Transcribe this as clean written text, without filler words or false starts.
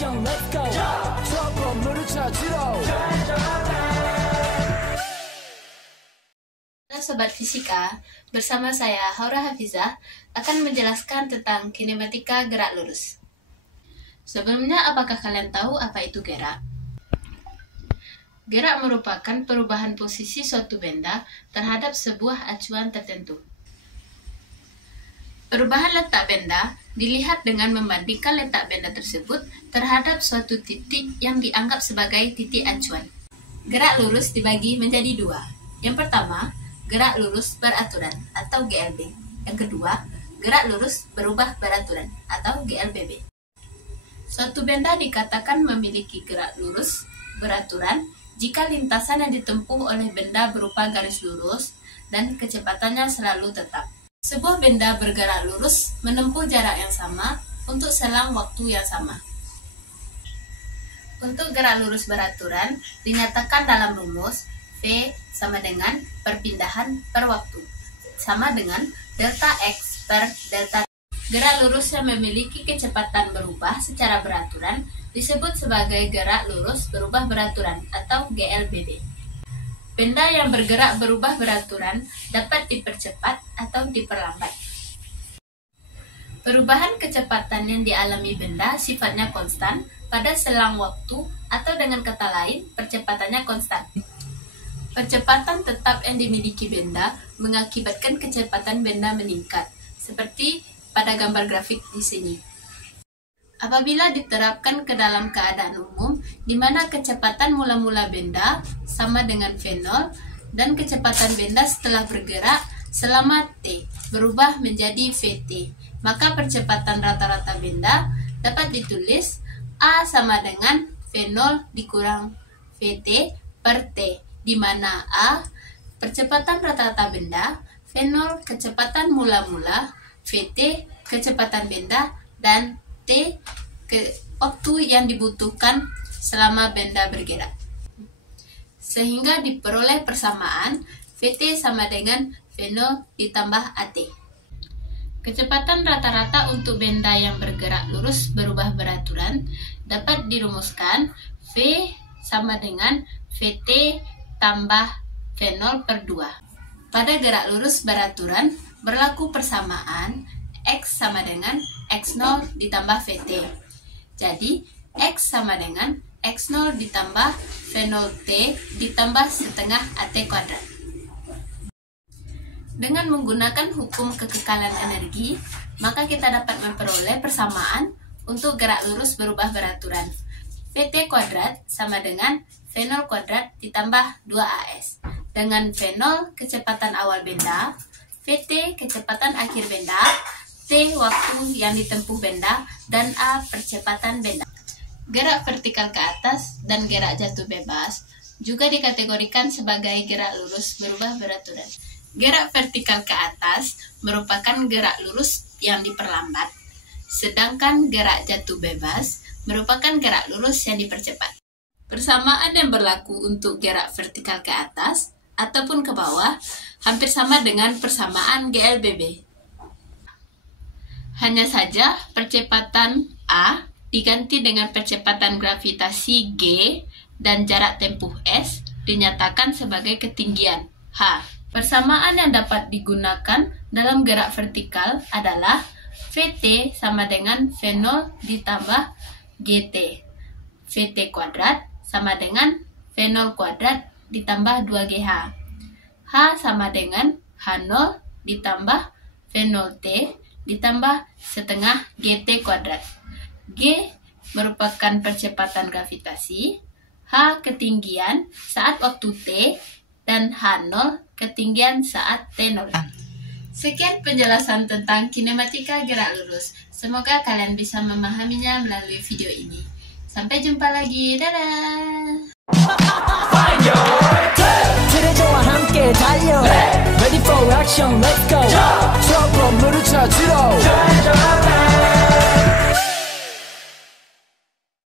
action, let's go. trouble 찾으러. Sobat Fisika, bersama saya Haura Hafizah akan menjelaskan tentang kinematika gerak lurus. Sebelumnya, apakah kalian tahu apa itu gerak? Gerak merupakan perubahan posisi suatu benda terhadap sebuah acuan tertentu. Perubahan letak benda dilihat dengan membandingkan letak benda tersebut terhadap suatu titik yang dianggap sebagai titik acuan. Gerak lurus dibagi menjadi dua. Yang pertama, gerak lurus beraturan atau GLB. Yang kedua, gerak lurus berubah beraturan atau GLBB. Suatu benda dikatakan memiliki gerak lurus beraturan jika lintasan yang ditempuh oleh benda berupa garis lurus dan kecepatannya selalu tetap. Sebuah benda bergerak lurus menempuh jarak yang sama untuk selang waktu yang sama. Untuk gerak lurus beraturan dinyatakan dalam rumus V sama dengan perpindahan per waktu, sama dengan delta X per delta. Gerak lurus yang memiliki kecepatan berubah secara beraturan disebut sebagai gerak lurus berubah beraturan atau GLBB. Benda yang bergerak berubah beraturan dapat dipercepat atau diperlambat. Perubahan kecepatan yang dialami benda sifatnya konstan pada selang waktu atau dengan kata lain percepatannya konstan. Percepatan tetap yang dimiliki benda mengakibatkan kecepatan benda meningkat, seperti pada gambar grafik di sini. Apabila diterapkan ke dalam keadaan umum, di mana kecepatan mula-mula benda sama dengan V0 dan kecepatan benda setelah bergerak selama T berubah menjadi Vt, maka percepatan rata-rata benda dapat ditulis A sama dengan V0 dikurang Vt per T, di mana A percepatan rata-rata benda, V0 kecepatan mula-mula, Vt kecepatan benda, dan T waktu yang dibutuhkan selama benda bergerak. Sehingga diperoleh persamaan Vt sama dengan V0 ditambah At. Kecepatan rata-rata untuk benda yang bergerak lurus berubah beraturan dapat dirumuskan V sama dengan Vt tambah V0 per 2. Pada gerak lurus beraturan berlaku persamaan X sama dengan X0 ditambah Vt. Jadi, X sama dengan X0 ditambah V0T ditambah setengah At kuadrat. Dengan menggunakan hukum kekekalan energi, maka kita dapat memperoleh persamaan untuk gerak lurus berubah beraturan. Vt kuadrat sama dengan V0 kuadrat ditambah 2As. Dengan V0 kecepatan awal benda, Vt kecepatan akhir benda, T waktu yang ditempuh benda, dan A percepatan benda. Gerak vertikal ke atas dan gerak jatuh bebas juga dikategorikan sebagai gerak lurus berubah beraturan. Gerak vertikal ke atas merupakan gerak lurus yang diperlambat, sedangkan gerak jatuh bebas merupakan gerak lurus yang dipercepat. Persamaan yang berlaku untuk gerak vertikal ke atas ataupun ke bawah hampir sama dengan persamaan GLBB. Hanya saja percepatan A diganti dengan percepatan gravitasi G dan jarak tempuh S dinyatakan sebagai ketinggian H. Persamaan yang dapat digunakan dalam gerak vertikal adalah Vt sama dengan V0 ditambah Gt. Vt kuadrat sama dengan V0 kuadrat ditambah 2GH. H sama dengan H0 ditambah V0T ditambah setengah Gt kuadrat. G merupakan percepatan gravitasi, H ketinggian saat waktu T, dan H0 ketinggian saat T0. Sekian penjelasan tentang kinematika gerak lurus. Semoga kalian bisa memahaminya melalui video ini. Sampai jumpa lagi, dadah! 함께 달려. Ready for action, let's go. trouble 찾으러.